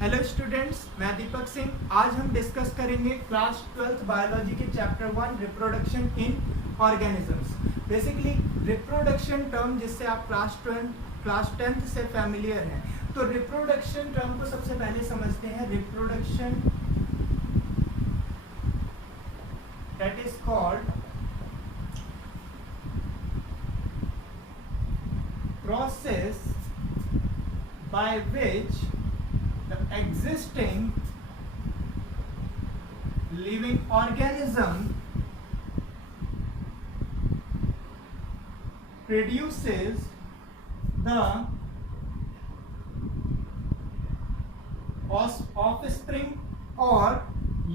Hello students, मैं दीपक सिंह। आज हम डिस्कस करेंगे क्लास 12th बायोलॉजी के चैप्टर 1 reproduction in organisms. Basically reproduction term जिससे आप क्लास 10th से फैमिलियर हैं, तो रिप्रोडक्शन टर्म को सबसे पहले समझते हैं। Reproduction that is called process by which the existing living organism produces the offspring or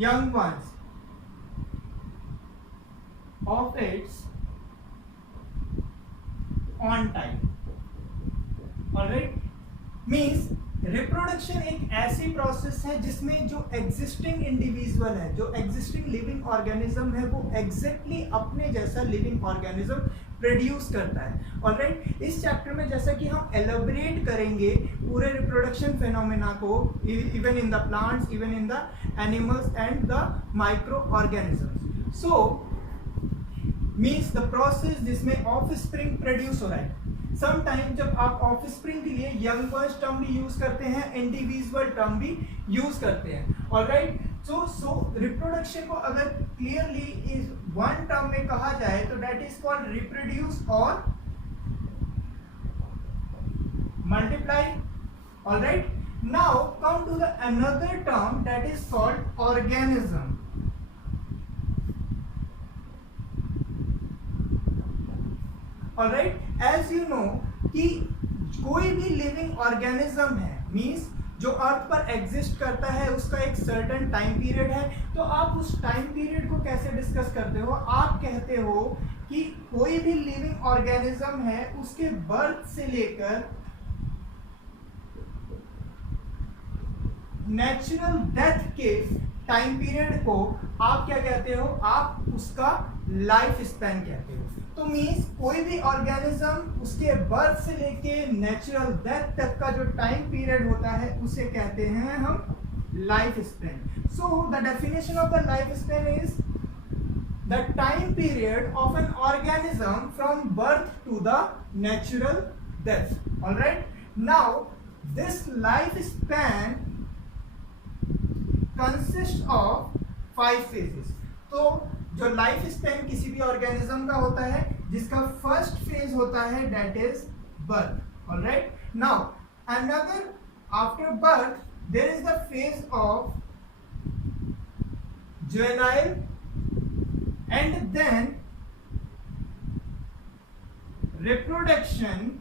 young ones of its on time. Alright, means reproduction एक ऐसी प्रोसेस है जिसमें जो एग्जिस्टिंग इंडिविजुअल है, जो एग्जिस्टिंग लिविंग ऑर्गेनिज्म है, वो एग्जैक्टली अपने जैसा लिविंग ऑर्गेनिज्म प्रोड्यूस करता है। ऑलराइट, इस चैप्टर में जैसा कि हम एलोबरेट करेंगे पूरे रिप्रोडक्शन फेनोमेना को, even in the plants, even in the animals and the micro organisms. So means the process जिसमें ऑफस्प्रिंग प्रोड्यूस हो रहा है। समटाइम जब आप ऑफस्प्रिंग के लिए यंग बर्ड्स टर्म भी यूज करते हैं, इंडिविजुअल टर्म भी यूज करते हैं। ऑलराइट, सो रिप्रोडक्शन को अगर क्लियरली इस वन टर्म में कहा जाए तो दैट इज कॉल्ड रिप्रोड्यूस और multiply. Alright, now come to the another term that is called organism. Alright, as you know कि कोई भी लिविंग ऑर्गेनिज्म है, मीन्स जो अर्थ पर एग्जिस्ट करता है, उसका एक सर्टेन टाइम पीरियड है। तो आप उस टाइम पीरियड को कैसे डिस्कस करते हो? आप कहते हो कि कोई भी लिविंग ऑर्गेनिज्म है, उसके बर्थ से लेकर नेचुरल डेथ के टाइम पीरियड को आप क्या कहते हो? आप उसका लाइफ स्पैन कहते हो। तो मीन्स कोई भी ऑर्गेनिज्म उसके बर्थ से लेके नेचुरल डेथ तक का जो टाइम पीरियड होता है उसे कहते हैं हम life span. So the definition of the life span is the time period of an organism from birth to the natural death. Alright, now this life span consist of 5 phases. तो जो life span किसी भी ऑर्गेनिज्म का होता है, जिसका first phase होता है that is birth. Alright, now another after birth there is the phase of juvenile and then reproduction,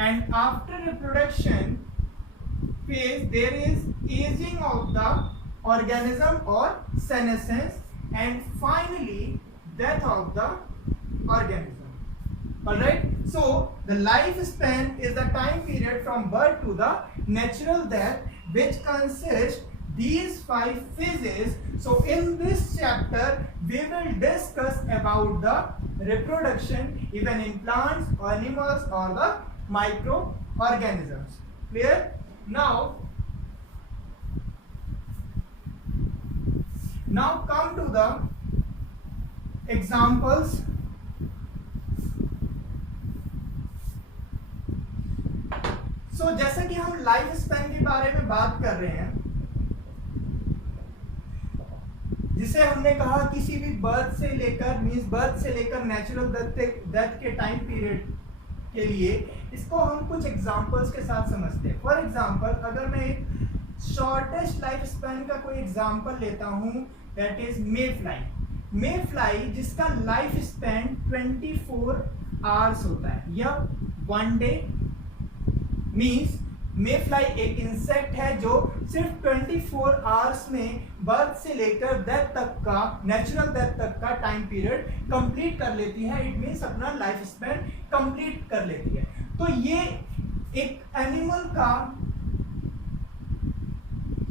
and after reproduction phase there is aging of the organism or senescence, and finally death of the organism. All right, so the life span is the time period from birth to the natural death, which consists these 5 phases. So in this chapter we will discuss about the reproduction even in plants, animals or the microorganisms. Clear? Now come to the examples. So जैसा कि हम life span के बारे में बात कर रहे हैं, जिसे हमने कहा किसी भी बर्थ से लेकर, मीन्स बर्थ से लेकर नेचुरल डेथ के टाइम पीरियड के लिए, इसको हम कुछ एग्जांपल्स के साथ समझते हैं। फॉर एग्जांपल, अगर मैं एक शॉर्टेस्ट लाइफ स्पैन का कोई एग्जांपल लेता हूं दैट इज मे फ्लाई। मे फ्लाई जिसका लाइफ स्पैन 24 आवर्स होता है या 1 डे। मीन्स मे फ्लाई एक इंसेक्ट है जो सिर्फ 24 आवर्स में बर्थ से लेकर डेथ तक का, नेचुरल डेथ तक का टाइम पीरियड कंप्लीट कर लेती है। इट मीन्स अपना लाइफ स्पैन कंप्लीट कर लेती है। तो ये एक एनिमल का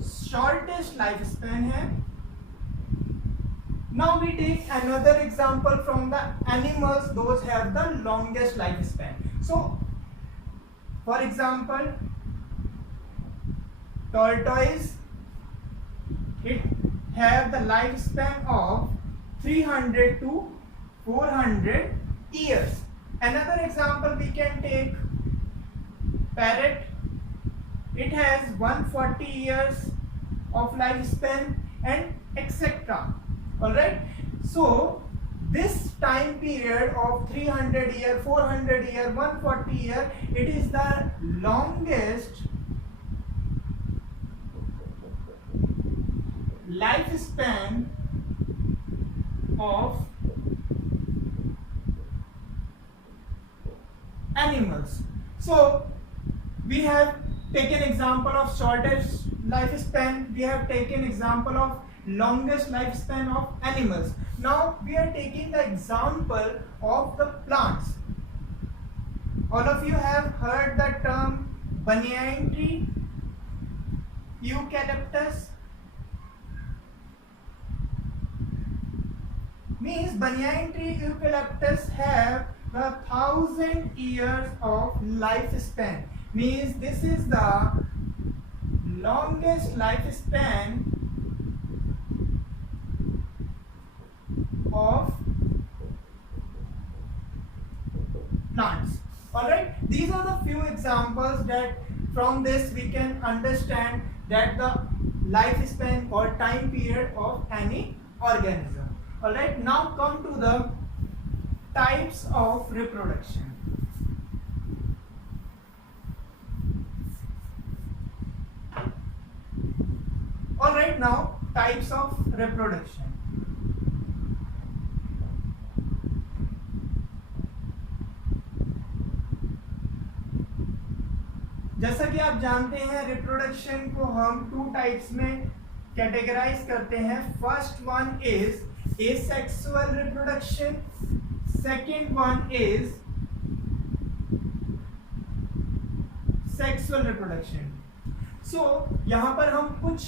शॉर्टेस्ट लाइफ स्पैन है। Now we take another example from the animals, those have the longest life span. So for example tortoise, it have the lifespan of 300 to 400 years. Another example we can take parrot, it has 140 years of lifespan and etc. Alright, so this time period of 300 year, 400 year, 140 year, it is the longest lifespan of animals. So we have taken example of shortest lifespan, we have taken example of longest lifespan of animals. Now we are taking the example of the plants. All of you have heard the term banyan tree, eucalyptus. Means banyan tree, eucalyptus have the 1000 years of lifespan. Means this is the longest lifespan of plants. Alright, these are the few examples that from this we can understand that the lifespan or time period of any organism. Alright, now come to the types of reproduction. Alright, now types of reproduction. जैसा कि आप जानते हैं रिप्रोडक्शन को हम two types में categorize करते हैं. First one is asexual reproduction, second one is sexual reproduction. So यहां पर हम कुछ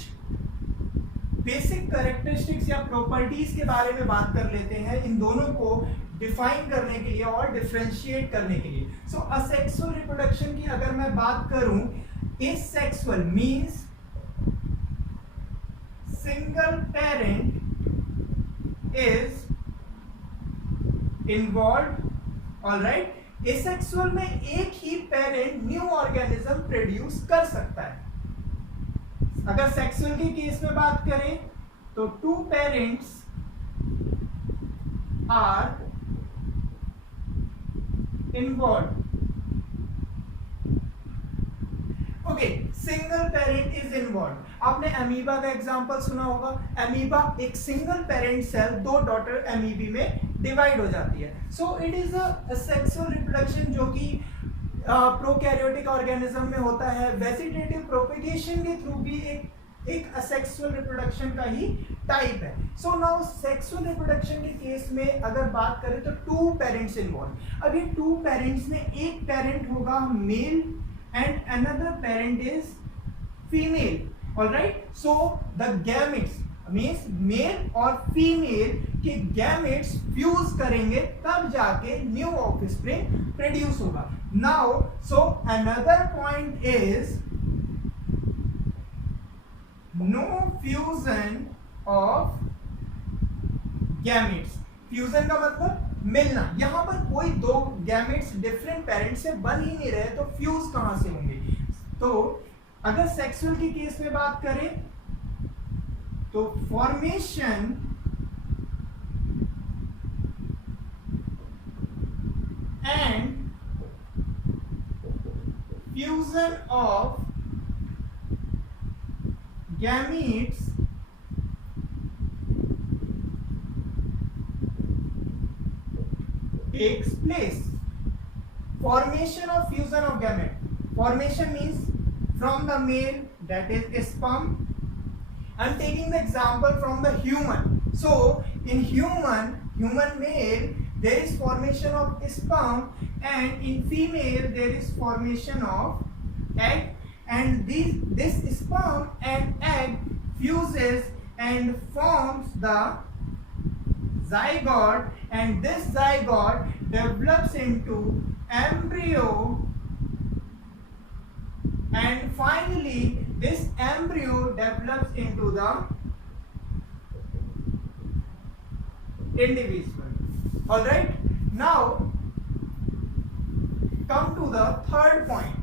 बेसिक कैरेक्टरिस्टिक्स या प्रॉपर्टीज के बारे में बात कर लेते हैं इन दोनों को डिफाइन करने के लिए और डिफरेंशिएट करने के लिए. सो असेक्सुअल रिप्रोडक्शन की अगर मैं बात करूं, asexual means single parent is involve. Alright, asexual में एक ही पेरेंट न्यू ऑर्गेनिज्म प्रोड्यूस कर सकता है. अगर सेक्सुअल के केस में बात करें तो two parents are involve. Okay, single parent is involve. आपने अमीबा का एग्जांपल सुना होगा. अमीबा एक सिंगल पेरेंट सेल दो डॉटर अमीबी में डिवाइड हो जाती है. So it is asexual reproduction जो कि प्रोकैरियोटिक ऑर्गेनिज्म में होता है. वेजिटेटिव प्रोपेगेशन के थ्रू भी एक असेक्सुअल रिप्रोडक्शन का ही टाइप है. सो नाउ सेक्सुअल रिप्रोडक्शन के केस में अगर बात करें तो टू पेरेंट्स इन्वॉल्व. अब ये टू पेरेंट्स में एक पेरेंट होगा male and another parent is female. Alright, so the gametes means male और फीमेल के गैमेट्स फ्यूज करेंगे तब जाके न्यू ऑफस्प्रिंग प्रोड्यूस होगा. Now so another point is no fusion of gametes. Fusion का मतलब मिलना. यहां पर कोई दो गैमेट्स डिफरेंट पेरेंट से बन ही नहीं रहे तो फ्यूज कहां से होंगे. तो अगर सेक्सुअल के केस में बात करें तो formation and fusion of gametes takes place. Formation of fusion of gamete. Formation means from the male, that is sperm. I'm taking the example from the human. So in human male there is formation of sperm and in female there is formation of egg. And this sperm and egg fuses and forms the zygote, and this zygote develops into embryo, and finally this embryo the individual. All right, now come to the third point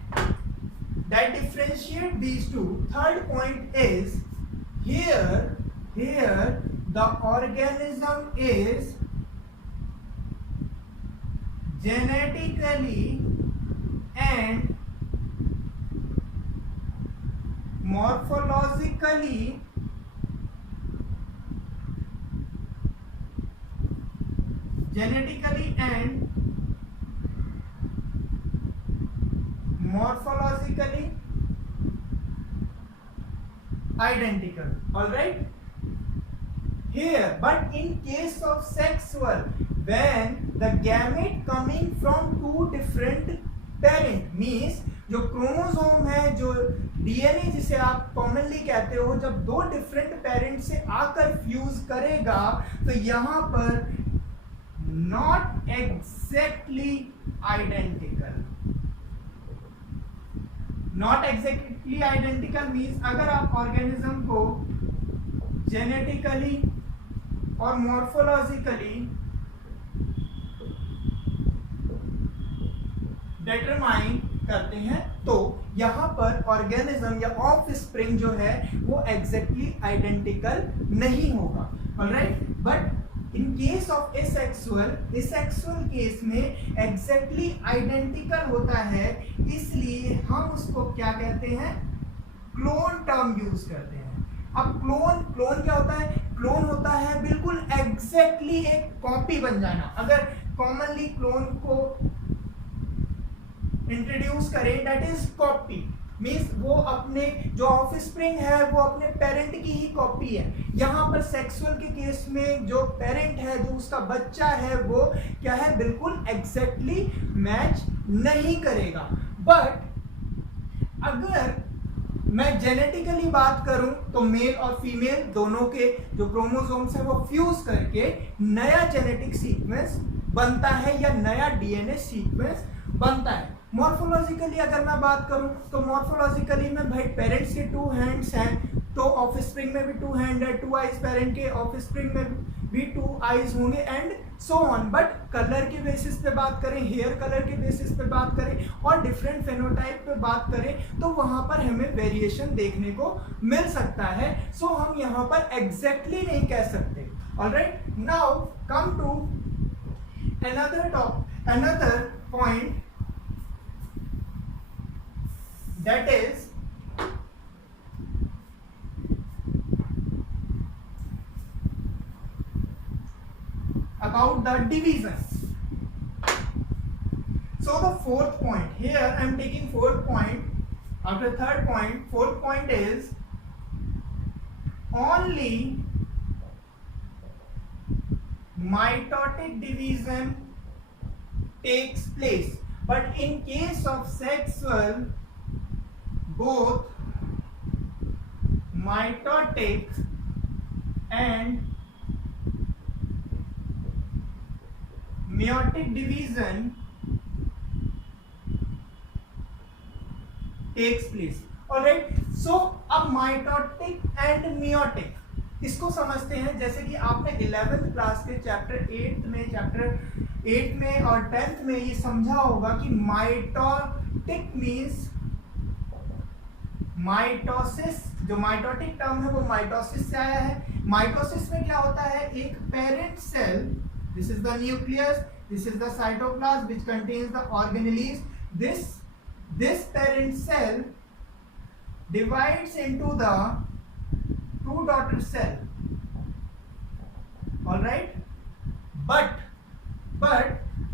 that differentiate these two. Third point is here the organism is genetically and morphologically identical. All right, here, but in case of sexual, when the gamete coming from two different parent, means जो क्रोमोसोम है, जो डीएनए जिसे आप कॉमनली कहते हो, जब दो different parent से आकर फ्यूज करेगा तो यहाँ पर not exactly identical. Not exactly identical means अगर आप ऑर्गेनिज्म को जेनेटिकली और मॉर्फोलॉजिकली डिटरमाइन करते हैं तो यहाँ पर ऑर्गेनिज्म या ऑफ स्प्रिंग जो है वो एग्जैक्टली आइडेंटिकल नहीं होगा. Alright, but in case of asexual case में एग्जैक्टली आइडेंटिकल होता है, इसलिए हम उसको क्या कहते हैं, क्लोन टर्म यूज करते हैं. अब क्लोन क्या होता है, क्लोन होता है बिल्कुल एग्जैक्टली एक कॉपी बन जाना. अगर कॉमनली क्लोन को इंट्रोड्यूस करें, दैट इज कॉपी, मीन्स वो अपने जो ऑफस्प्रिंग है वो अपने पेरेंट की ही कॉपी है. यहाँ पर सेक्सुअल के केस में जो पेरेंट है, जो उसका बच्चा है, वो क्या है, बिल्कुल एग्जैक्टली मैच नहीं करेगा. बट अगर मैं जेनेटिकली बात करूं तो मेल और फीमेल दोनों के जो क्रोमोसोम्स है वो फ्यूज करके नया जेनेटिक सीक्वेंस बनता है या नया डीएनए सीक्वेंस बनता है. मॉर्फोलॉजिकली अगर मैं बात करूं तो मॉर्फोलॉजिकली में भाई पेरेंट्स के 2 हैंड्स हैं तो ऑफस्प्रिंग में भी 2 हैंड है, 2 आइज पेरेंट के, ऑफस्प्रिंग में भी 2 आइज होंगे and so on. But colour के बेसिस पे बात करें, हेयर कलर के बेसिस पे बात करें और डिफरेंट फेनोटाइप पे बात करें तो वहां पर हमें वेरिएशन देखने को मिल सकता है. सो हम यहाँ पर एग्जैक्टली नहीं कह सकते. Alright, now come to another point, that is about the division. So the fourth point, here I am taking fourth point after third point. Fourth point is only mitotic division takes place, but in case of sexual both mitotic and meiotic division takes place. Alright, so अब mitotic and meiotic इसको समझते हैं. जैसे कि आपने 11th class के चैप्टर 8 में और 10th में ये समझा होगा कि माइटोटिक मीन्स माइटोसिस. जो माइटोटिक टर्म है वो माइटोसिस से आया है. माइटोसिस में क्या होता है, एक parent cell, this is the nucleus, this is the cytoplasm which contains the organelles. This parent cell divides into the 2 daughter cell. All right, but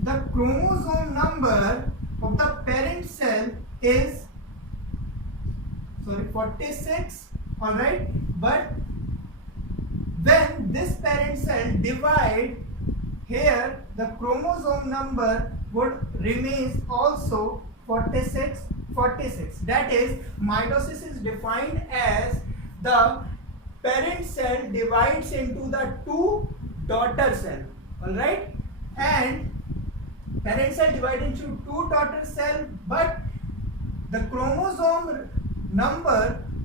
the chromosome number of the parent cell is 46. All right, but when this parent cell divide, here the chromosome number would remains also 46. That is, mitosis is defined as the parent cell divides into the 2 daughter cell. All right, and parent cell divides into 2 daughter cell, but the chromosome number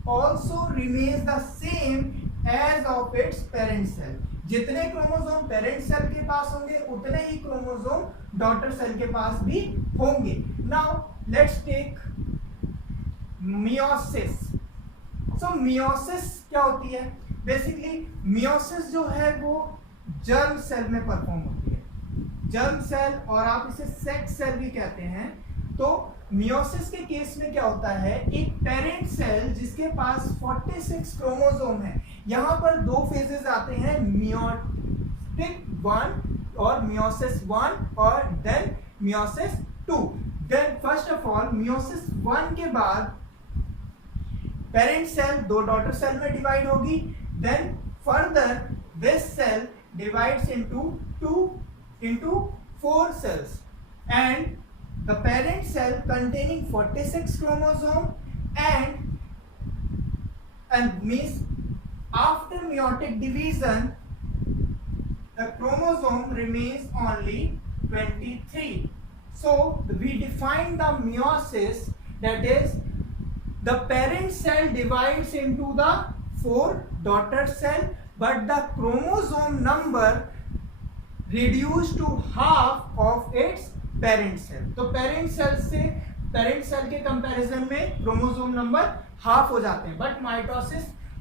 also remains the same as of its parent cell. जितने chromosome parent cell के पास होंगे उतने ही chromosome daughter cell के पास भी होंगे। Now let's take meiosis. So meiosis क्या होती है? बेसिकली मियोसिस जो है वो जर्म सेल में परफॉर्म होती है। जर्म सेल और आप इसे सेक्स सेल भी कहते हैं। तो मियोसिस के केस में क्या होता है, एक पेरेंट सेल जिसके पास 46 क्रोमोसोम है, यहाँ पर दो फेजेस आते हैं, मियोटिक 1 और मियोसिस 1 और then meiosis 2। Then first of all meiosis 1 के बाद पेरेंट सेल दो डॉटर सेल में डिवाइड होगी। Then further this cell divides into 4 cells and the parent cell containing 46 chromosome and means after meiotic division the chromosome remains only 23. So we define the meiosis, that is the parent cell divides into the 4 daughter cell but the chromosome number reduced to half of its parent cell। तो parent cell के कंपैरिजन में chromosome number half हो जाते हैं। But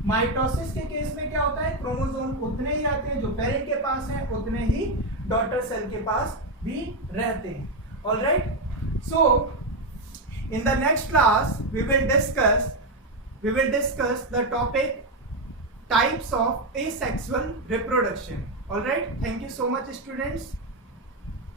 mitosis के केस में क्या होता है, क्रोमोसोम उतने ही रहते हैं जो पेरेंट के पास हैं, उतने ही डॉटर सेल के पास भी रहते हैं। ऑलराइट, सो in the next class we will discuss the topic types of asexual reproduction. All right, thank you so much students.